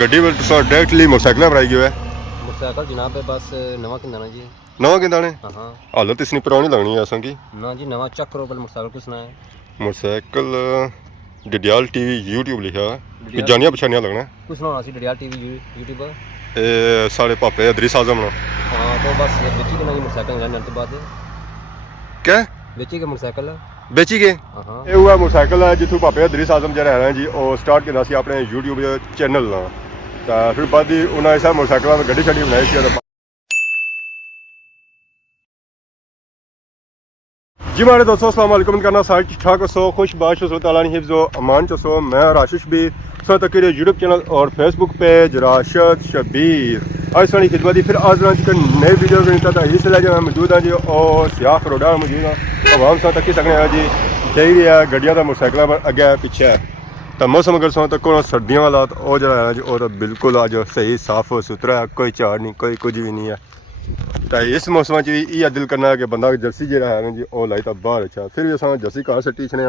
ਗੱਡੀ ਵਿੱਚ ਤੁਸੀਂ ਡਾਇਰੈਕਟਲੀ ਮੋਟਰਸਾਈਕਲ ਪਰ ਆਈ ਗਏ ਹੋ? मोटरसाइकिल जनाब है बस नवा किंदा ना जी। नवा किंदा ने? हाँ हाँ हालत इसनी पुरानी लगनी है असां की ना जी नवा चेक करो पहले मोटरसाइकिल किस ना है। मोटरसाइकिल डडियाल टीवी यूट्यूब लिखा है जानिया पछानिया लगना है कुछ ना होना सी डडियाल टीवी यूट्यूबर ए साढ़े पापे इदरीस आज़म ना। हाँ तो बस बेची के ना जी मोटरसाइकिल लेने के बाद क्या बेची के मोटरसाइकिल बेची गए? हाँ ਇਹ ਉਹ ਮੋਟਰਸਾਈਕਲ ਹੈ ਜਿੱਥੋਂ ਪਾਪੇ ਇਦਰੀਸ ਆਜ਼ਮ ਜਿਹੜਾ ਹੈ ਜੀ ਉਹ ਸਟਾਰਟ ਕੀਤਾ ਸੀ ਆਪਣੇ YouTube ਚੈਨਲ ਨਾਲ ਤਾਂ ਫਿਰ ਬਾਅਦ ਹੀ ਉਹਨਾਂ ਇਸ ਮੋਟਰਸਾਈਕਲਾਂ ਦੀ ਗੱਡੀ ਛੱਡੀ ਬਣਾਈ ਸੀ। जी हमारे दोस्तों अस्सलाम वालेकुम करना सारे ठीक ठाक सो खुश बाश हो ताला हिफ्ज़ो अमान चो मैं राशिद भी सो तक यूट्यूब चैनल और फेसबुक पेज राशिद शबीर आज सारी खिदमत फिर आज नए वीडियो इसलिए जो मैं मौजूद हाँ जी और सियाह करोड़ा मौजूद हाँ आवाम सो तक सकने जी चाहिए है गड्डियां का मोटरसाइकिल पर अगे पिछे है तो मौसम अगर सो तक सर्दियों वाला वो जो है जी वो बिल्कुल अज सही साफ सुथरा है कोई झाड़ नहीं कोई कुछ भी नहीं है। तो इस मौसम भी यह दिल करना है कि बंदा जर्सी जो है जी वो लाई तो बाहर अच्छा फिर भी अस जर्सी घर सट्टी छने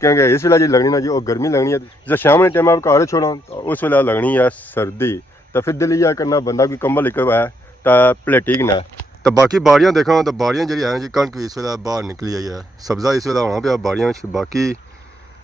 क्योंकि इस वेले जी लगनी ना जी वो गर्मी लगनी है जो शाम के टाइम आप घर छोड़ो तो उस वेले लगनी है सर्दी तो फिर दिल यह करना बंदा कोई कंबल लिखे हुआ है तो पलेटी ना। तो बाकी बाड़ियाँ देखो तो बाड़ियाँ जी है जी कणक भी इस वेले बाहर निकली आई है सब्ज़ा इस वेले होना पाया बाड़ियाँ बाकी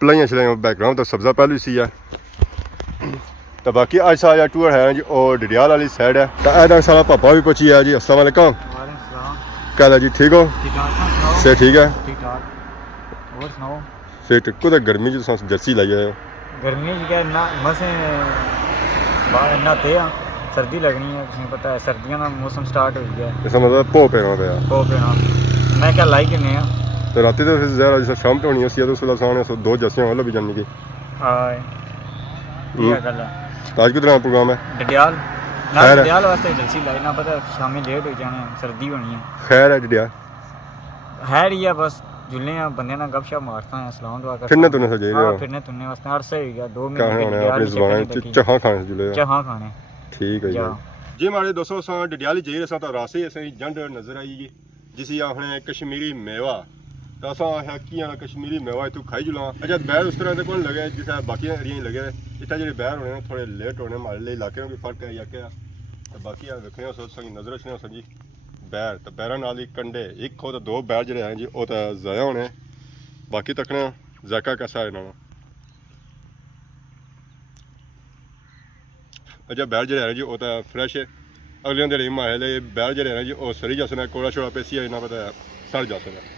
पलाइयाँ शलाइयाँ बैकग्राउंड तो सब्ज़ा पहले सी है। तो बाकी अज सा टूर है जी और डडियाल वाली साइड है तो ऐसा सारा पापा भी पहुंची है जी। अस्सलाम वालेकुम क्या हाल है जी ठीक हो? से ठीक है फिर टिक्को तो गर्मी जो जर्सी लाई है गर्मी नहाते हैं सर्दी लगनी है तुझे पता है सर्दियों का मौसम स्टार्ट हो गया इसका मतलब भो पेना पे भो पेना मैं क्या लाई किन्ने तो रात तो फिर ज़्यादा शाम तो होनी है तो उस वेले दो जर्सियां और भी जानी की तो आज कितना प्रोग्राम है? डडियाल डडियाल वास्ते जर्सी लाई ना पता शामी लेट हो जाने सर्दी होनी है खैर है डडियाल है ही है बस जुलने बंदे ना गपशप मारता है सलाम दुआ करता फिरने तुमने सजे रहे हो फिरने तुमने वास्ते हर सही गया 2 कहां होने अपनी जुबान चहा खाने जुले चहा खाने ठीक है जी हमारे दोस्तों सा डडियाल चाहिए सा तो रास्ते ऐसे जंड नजर आई जी जिसी आपने कश्मीरी मेवा तो असा है कश्मीरी मेवा तू खाई जुला अच्छा बैर उस तरह को लगे जिस बाकी एरिया लगे इतना जो बैर होने थोड़े लेट होने हमारे इलाके में भी फर्क है या क्या तो बाकी देखने सोच सकी नजर रखने हो जी बैर तो बैर नाल ही कंडे एक हो तो 2 बैर जो हैं जी वो तो ज़ाया होने बाकी तकने जायका कैसा है ना अच्छा बैर जो है जी वो तो फ्रैश है अगले दिन माहे बैर जो है जी वो सरी जा सकना कोड़ा छोड़ा पेसी है ना पता सड़ जा सकना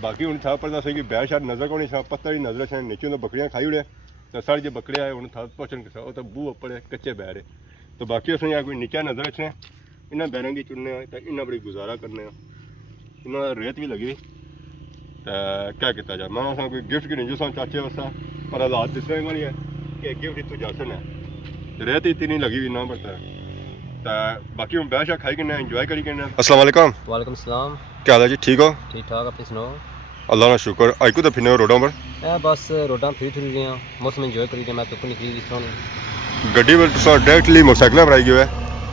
बाकी हूँ था पता सही कि बैर शायद नजर को नहीं था पत्ता ही नजर छे नीचे तो बकरियां खाई उड़े तो साढ़े जो बकरे आए उन्हें था पहुँचन के वो तो बू उपर कच्चे बैर है तो बाकी असं यहाँ कोई नीचा नजर रखने इन्हें बैरों की चुनने तो इन्हें बड़ी गुजारा करने इन्होंने रेत भी लगी तो क्या किया जाए मैं कोई गिफ्ट की नहीं जो चाचे वास्ता पर हालात इस तरह वाली है कि गिफ्ट इतों जासन है रेत इतनी नहीं लगी हुई ना पड़ता है तो बाकी हम बैशा खाई करने इंजॉय करी करने। अस्सलाम वालेकुम। वालेकुम सलाम क्या हाल है जी ठीक हो? ठीक ठाक अपनी सुनाओ? अल्लाह का शुक्र आज को तो फिरने रोडों पर बस रोडा फिर थोड़ी रही हैं मौसम इंजॉय करी मैं तो निकली इस तरह गड्डी पर डायरेक्टली मोटरसाइकिल पर आई गए है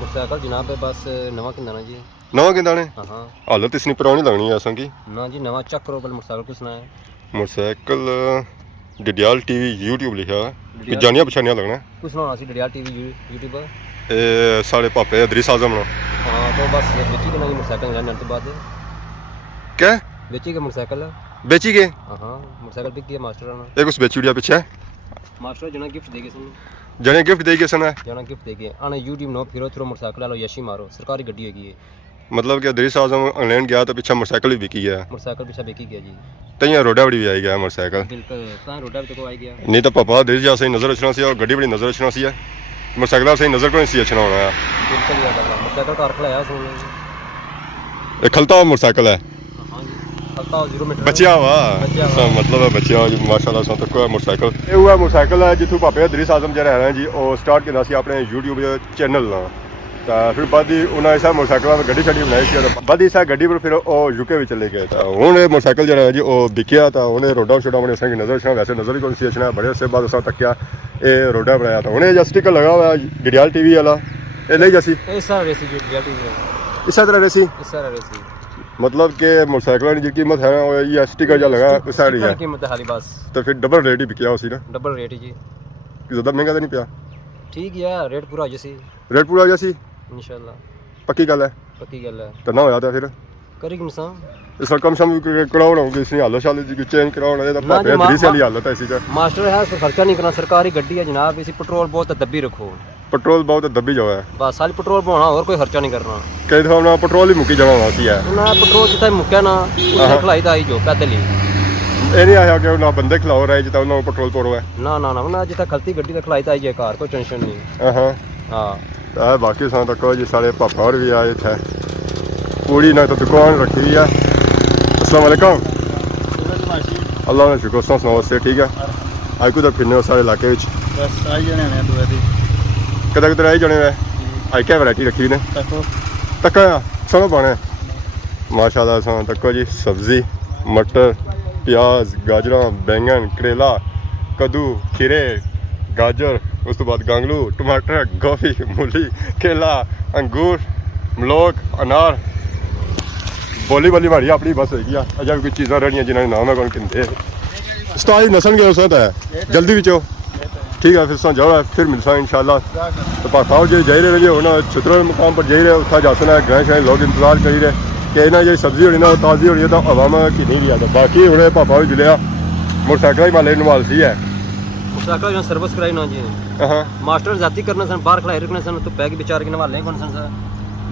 मोटरसाइकिल जनाब है बस नवा किंदा ना जी। नवा किंदा ने? हाँ हाँ हालत इसनी पुरानी लगनी है असां की ना जी नवा चेक करो पहले मोटरसाइकिल किस ना है। मोटरसाइकिल डडियाल टीवी यूट्यूब लिखा है जानिया पछानिया लगना है कुछ ना होना सी डडियाल टीवी यूट्यूबर ए साढ़े पापे इदरीस आज़म ना। हाँ तो बस बेची के ना जी मोटरसाइकिल लेने के बाद क्या बेची के मोटरसाइकिल बेची गए? हाँ मोटरसाइकिल बिक गया मास्टर ना एक उस बेची उड़िया पीछे मास्टर जना गिफ्ट देगे सन जने गिफ्ट देके सन है जना गिफ्ट देगे आने YouTube नो फिरो थ्रो मोटरसाइकिल लो यशी मारो सरकारी गड्डी हैगी है मतलब कि इदरीस आज़म इंग्लैंड गया तो पीछे मोटरसाइकिल भी बिकी है मोटरसाइकिल पीछे बिकी गया जी तैयार रोडा बड़ी भी आई गया मोटरसाइकिल बिल्कुल कहां रोडा पे तो आई गया नहीं तो पापा इदरीस जा सही नजर रखना सी और गड्डी बड़ी नजर रखना सी है मोटरसाइकिल सही नजर को नहीं सी अच्छा होना है बिल्कुल याद आ मोटरसाइकिल कार खलाया सुन ये खलता हुआ मोटरसाइकिल है हां जी खलता 0 मीटर बचिया हुआ मतलब है बचिया हुआ माशाल्लाह सो तक मोटरसाइकिल ये हुआ मोटरसाइकिल है जिथों पापे इदरीस आज़म जो है जी वो स्टार्ट किया सी अपने YouTube चैनल ना तो फिर बाद ही उन्हें इस मोटरसाइकिल गड्डी छड़ी बनाई सी बाद इस गड्डी पर फिर वो यूके भी चले गए तो हूँ ये मोटरसाइकिल जो है जी वो बिकिया तो उन्हें रोडा शोडा मैंने उसकी नजर रखना वैसे नजर ही कौन सी रखना बड़े से बाद अस तकिया ये रोडा बनाया तो उन्हें जस्ट स्टिकर लगा हुआ है डडियाल टीवी वाला ये नहीं जैसी इस तरह रेसी मतलब कि मोटरसाइकिल की कीमत है ये स्टिकर जो लगा उस साइड है कीमत है खाली बस तो फिर डबल रेट ही बिकिया उसी ना डबल रेट जी ज़्यादा महंगा तो नहीं पिया ठीक है रेट पूरा हो जैसी रेट पूरा हो जासी इंशाल्लाह पक्की गल है पक्की गल है तो ना होया तो फिर करेगी इंसान इस कम शम कराओ ना इसने हालत शाल चेंज कराओ ना भापे दरीस वाली हालत है इसी का मास्टर है तो खर्चा नहीं करना सरकारी गड्डी है जनाब इसी पेट्रोल बहुत दब्बी रखो पेट्रोल बहुत दब्बी जो है बस साली पेट्रोल पाना और कोई खर्चा नहीं करना कई दफा ना पेट्रोल ही मुक्की जाना होती है ना पेट्रोल जितना मुक्या ना उसने खलाई दा ही जो पैदल ही ये नहीं आया कि ना बंदे खिलाओ रहे जितना उन्होंने पेट्रोल पड़ो है ना ना ना ना जितना खलती गड्डी तक खलाई दा ही कार कोई टेंशन नहीं हाँ हाँ बाकी सा तक जी सारे पापा और भी आए थे पूरी ना तो दुकान रखी हुई है अस्सलाम वालेकुम अल्लाह ने शुक्र सुनाओ से ठीक है आज कुछ फिरने सारे इलाके बस आई जाने हैं दो दी कदा किधर आई जाने आज क्या वैरायटी रखी ने तक्का सुनो पाने माशाल्लाह सा तक्को जी सब्जी मटर प्याज गाजर बैंगन करेला कद्दू खीरे गाजर उस तो बाद गांगलू टमाटर गोभी मूली केला अंगूर मलोक अनार बोली बोली माड़ी अपनी बस है अजा भी कुछ चीज़ा रही जिन्होंने नाम है कौन कहते स्टाई नसन गए उसमें है जल्दी बिचो ठीक है फिर सो जाओ फिर मिलसा इंशाल्लाह तो पासाओ जो जाई रहे हो ना छुतरा मुकाम पर जाई रहे उत्था जासना है ग्रह शायद लोग इंतजार करी रहे कि ना ये सब्जी होनी ना ताज़ी होनी है तो अवामा की नहीं लिया बाकी उन्हें पापा भी जुलिया मोटरसाइकिल ही माले नवाल सी है मोटरसाइकिल सर्विस कराई ना जी हाँ मास्टर जाती करना सन बाहर खड़ाई रखना सन तो पैक बेचारे के नवाले कौन सन सर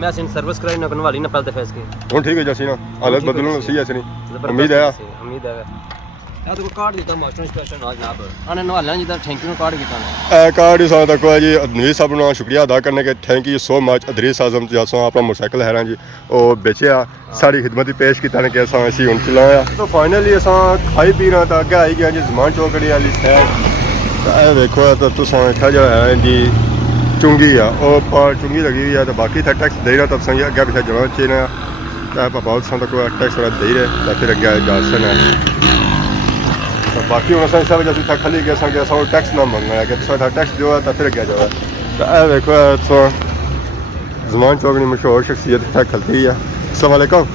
मैं सिन सर्विस कराई ना नवाली ना पहले फैस के हूँ ठीक है जैसी ना हालत बदलूँ सही है सनी उम्मीद है उम्मीद है या तो कार्ड देता मास्टर स्पेशल ना जनाब आने नवाला जिदा थैंक यू कार्ड किता ए कार्ड सा तक जी अदनीस साहब ना शुक्रिया अदा करने के thank you so much Idrees Azam जैसा अपना मोटरसाइकिल है जी वो बेचिया सारी खिदमत ही पेश किया कि असा ऐसी हूँ चलाया तो फाइनली असा खाई पी रहा तो अगे आई गया जी जमान चौकड़ी वाली सैड तो देखो तो तुम इतना जो है जी चुंगी है वो चुंगी लगी हुई है तो बाकी था टैक्स दे रहा तब संग अगे पिछले जमा चाहिए चाहे पापा तक टैक्स दे रहे तो फिर अगे जा सकना तो बाकी हम असा सब जैसे खाली गया असा टैक्स ना मंगना कि टैक्स जो है तो फिर अगे जाओ तो यह देखो तो जमान चौक की मशहूर शख्सियत इतना खलती है अस्सलाम वालेकुम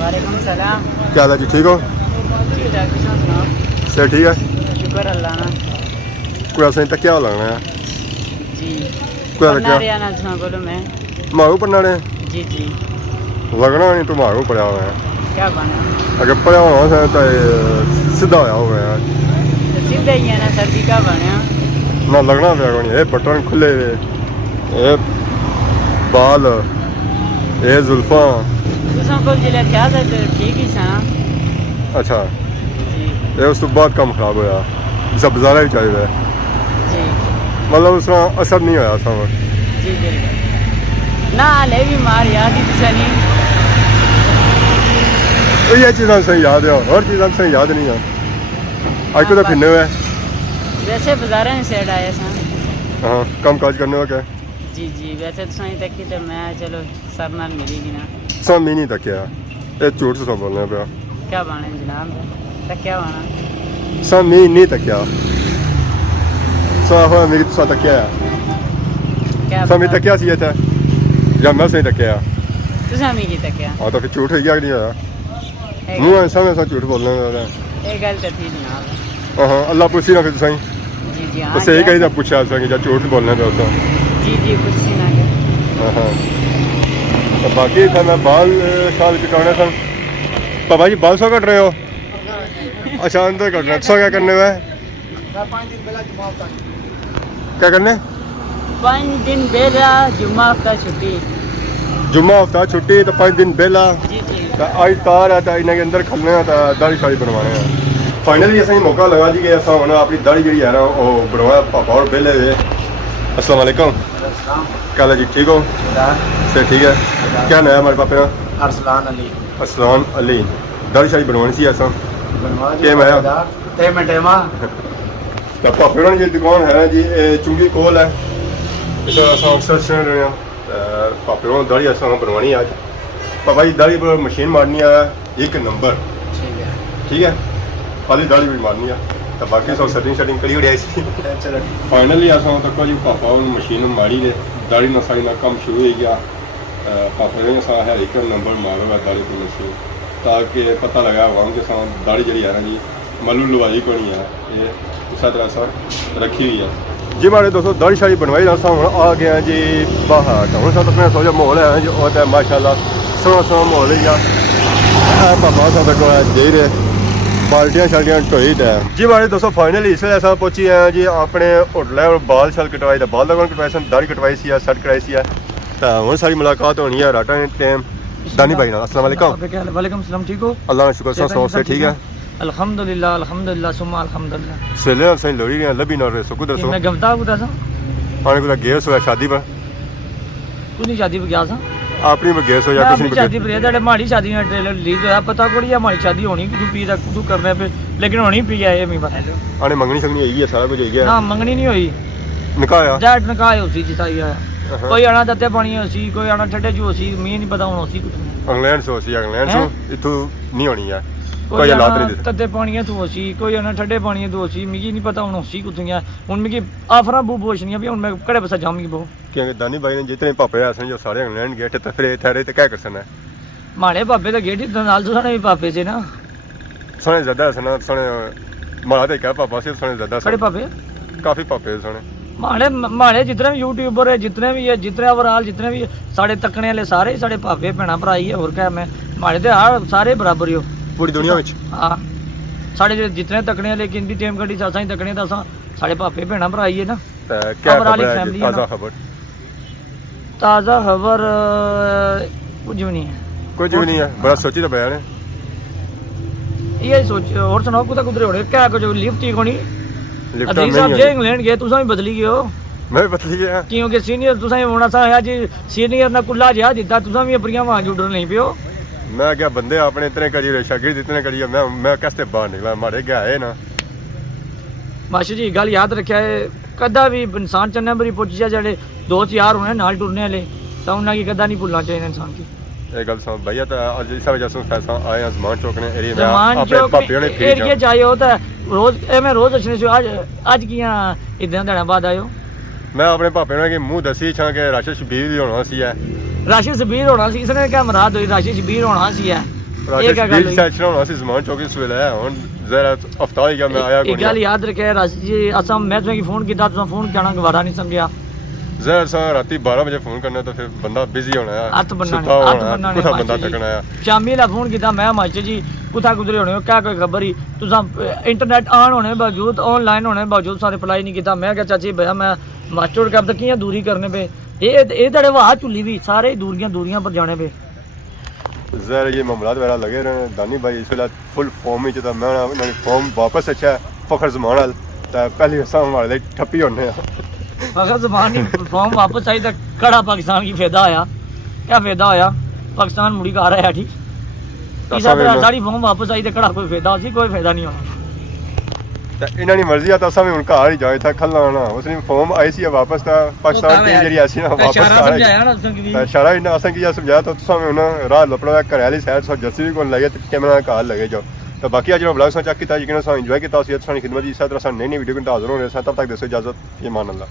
वालेकुम सलाम क्या हाल है जी ठीक हो सर ठीक है शुक्र अल्लाह ना कोई असें तक क्या लगना है जी कोई क्या हरियाणा से बोलो मैं मारू पढ़ना ने जी जी लगना नहीं तो मारू पढ़ा हुआ है क्या बना अगर पढ़ा हुआ है तो सीधा होया हुआ है तो सीधा ही है ना सर्दी का बना ना लगना पे कोनी ये बटन खुले ये बाल ये जुल्फा तुसा को जिले ख्याल है तो ठीक ही सा अच्छा जी ये उस तो बाद कम खराब होया सब ज़्यादा ही चाहिए जी मतलब उसका असर नहीं होया था जी बिल्कुल ना ले भी मार याद ही तुसा नहीं तो ये चीज़ सही याद है हर चीज़ सही याद नहीं है आज को तो फिरने हुए वैसे बाजार में सेड आया सा हाँ कम काज करने हुआ क्या जी जी वैसे तो सही तक की तो मैं चलो सर नाल मिलेगी ना सब नहीं तक क्या ये झूठ से सब बोलने पे क्या बने जनाब तक क्या बना सब नहीं तक क्या सब मेरी तो तक क्या है क्या सब तक क्या सी था जब मैं सही तक क्या तुसा मी की तक क्या हाँ तो फिर झूठ हो गया कि नहीं होया मुँह समय सब झूठ बोलने ये गल तो थी जनाब हाँ अल्लाह पूछी ना फिर सही जी जी तो सही कहीं जब पूछा सही जब झूठ बोलने पे उसको जी जी पूछी ना के हाँ तो बाकी था मैं बाल शाल कटाने सन पापा जी बाल सौ कट रहे हो अच्छा अंदर कट रहे सौ क्या करने हुए क्या करने 5 दिन बेला जुम्मा हफ्ता छुट्टी जुम्मा हफ्ता छुट्टी तो 5 दिन बेला जी जी तो आज तार है तो इन्हें के अंदर खलने तो दाढ़ी शाड़ी बनवाने हैं फाइनली असें मौका लगा जी कि असा होना अपनी दाढ़ी जी है ना वो बनवाया पापा और बेले दे अस्सलाम वालेकुम क्या हाल है जी ठीक हो सर ठीक है क्या नाम है हमारे पापे का अरसलान अली दाढ़ी शाड़ी बनवानी सी असा के मैं तो पापे की दुकान है जी चुंगी कोल है इस अक्सर पापे को दाढ़ी असा बनवानी आज पापा जी दाढ़ी पर मशीन मारनी है 1 नंबर ठीक है खाली दाढ़ी भी मारनी है तो बाकी सब सेटिंग करी उड़ी फाइनली असा तक जी पापा मशीन मारी दे दाढ़ी ना साड़ी ना कम शुरू हो गया पापा ने असा है 1 नंबर मारो दाढ़ी की मशीन ताकि पता लगा आवाम के साथ दाढ़ी जी है ना जी मलू लुवाई को नहीं है ये उस तरह सा रखी हुई है जी मारे दोस्तों दाढ़ी शाड़ी बनवाई अस हम आ गए जी बाहर हम सब अपने सोचा माहौल है जी और माशाल्लाह सोहना सोहना माहौल है पापा सब दे रहे बाल्टियां शाल्टियां ढोई दे जी मारे दोस्तों फाइनली इसलिए अस पहुंची हैं जी अपने होटल और बाल शाल कटवाई बाल लगन कटवाई सन दाढ़ी कटवाई सी शर्ट कराई सी तो हूँ सारी मुलाकात होनी है राटा टाइम दानी भाई ना अस्सलाम वालेकुम। वालेकुम सलाम। ठीक हो? अल्लाह का शुक्र से ठीक है अल्हम्दुलिल्लाह अल्हम्दुलिल्लाह सुम्मा अल्हम्दुलिल्लाह। सेले सही लोड़ी ने लभी ना रे सुकु दसो मैं गमता कुदा सा आने को गेस होया शादी पर तू नहीं शादी पे गया सा अपनी में गेस होया किसी ने शादी पर तेरे माड़ी शादी में ट्रेलर रिलीज होया पता कोड़ी है हमारी शादी होनी तू पी तक तू करने पे लेकिन होनी पी है मैं बता आने मंगनी संगनी यही है सारा कुछ यही है ना मंगनी नहीं हुई निकाया डैड निकाय उसी जी सही है कोई आना तत्ते पानी उसी कोई आना ठंडे जो उसी मैं नहीं पता हूं उसी कुछ इंग्लैंड से इतू नहीं होनी है कोई हालात नहीं दे तत्ते पानी तू उसी कोई आना ठंडे पानी तू उसी मिगी नहीं पता हूं उसी कुछ है हुन मिगी आफरा बू बोशनी भी हुन मैं कड़े बस जामी बो क्योंकि दानी भाई ने जितने पापे आसन जो सारे इंग्लैंड गए थे फिर ठहरे तो क्या कर सकना है मारे पापे तो गेटी नाल तो सारे पापे से ना सोने ज्यादा सना सोने मारा तो क्या पापा से सोने ज्यादा सारे पापे काफी पापे सोने माड़े माड़े जितने भी यूट्यूबर है जितने भी है जितने ओवरऑल जितने भी साढ़े तकने वाले सारे साढ़े भापे भैन भरा ही है और क्या मैं माड़े तो हर सारे बराबर ही हो पूरी दुनिया में हाँ साढ़े जितने तकने वाले किंदी टेम कड़ी असा ही तकने तो साढ़े भापे भैन भरा ही है ना क्या खबर ताजा खबर ताज़ा खबर कुछ भी नहीं है कुछ भी नहीं है बड़ा सोची तो बयान है ये सोच और सुनाओ कुदा कुदरे हो क्या कुछ लिफ्ट ठीक होनी अदरीस साहब जे इंग्लैंड गए तुसा भी बदली गए हो मैं बदली गया क्योंकि सीनियर तुसा ही होना सा अज सीनियर ने कुल्ला जिहा दिता तुसा भी अपनी वहां जुड़न नहीं पियो मैं क्या बंदे अपने इतने करिए शागिर्द इतने करिए मैं कैसे बाहर निकला मारे गया है ना मास्टर जी गल याद रखा है कदा भी इंसान चन्ने बरी पुछ जा जेडे दोस्त यार होने नाल टुरने वाले तो उन्हें की कदा नहीं भूलना चाहिए इंसान की ये गल समझ भैया तो आज इस वजह से फैसला आए जमान चौक ने एरिया में जमान अपने चौक पापे ने एरिया चाहिए होता है रोज मैं रोज अच्छे से आज किया इधर दिन बाद आयो मैं अपने पापे ने मुंह दसी छा के राशिद शबीर भी होना सी है राशिद शबीर होना सी इसने क्या मराद हुई राशिद शबीर होना सी है राशिद शबीर सेक्शन होना सी जमान चौक इस वेले है हुन जरा हफ्ता ही गया मैं आया कोनी गल याद रखे राशिद जी असम मैं तुम्हें फोन किया तुम फोन करना गवारा नहीं समझा जरा सा राती 12 बजे फोन करना तो फिर बंदा बिजी होना है हथ बनना कुछ बंदा तकना है शामी ला फोन किया मैं मास्टर जी कुथा गुजरे होने क्या कोई खबर ही तुसा इंटरनेट ऑन होने बावजूद ऑनलाइन होने बावजूद सारे रिप्लाई नहीं किया मैं क्या चाची भैया मैं मास्टर कब तक कियां दूरी करने पे ये तड़े वाह चुली भी सारे दूरियां पर जाने पे जरा ये मामलात वगैरह लगे रहे दानी भाई इस वेला फुल फॉर्म ही तो मैं उन्होंने फॉर्म वापस अच्छा फखर जमान वाल तो पहली असां हमारे ठप्पी होने फखर जमान ही फॉर्म वापस आई तो कड़ा पाकिस्तान की फायदा आया क्या फायदा होया पाकिस्तान मुड़ी का आ रहा है ठीक साड़ी फॉर्म वापस आई तो कड़ा कोई फायदा सी कोई फायदा नहीं होना इन्हां दी मर्जी आ तो असां भी हुन घर ही जाए था खलना ना उसने फॉर्म आई सी वापस का पाकिस्तान टीम जेडी ऐसी ना वापस समझाया ना तुसें की इशारा इन्ना असां की समझाया तो तुसां भी हुन राह लपड़ा घर वाली साइड सो जर्सी भी कोन लगे तो कैमरा घर लगे जाओ तो बाकी आज ब्लॉग सा चेक किया यकीन सा एंजॉय किया इस तरह खिदमत इस तरह नई नई वीडियो के हाजिर होने तब तक दसो इजाजत ईमान अल्लाह।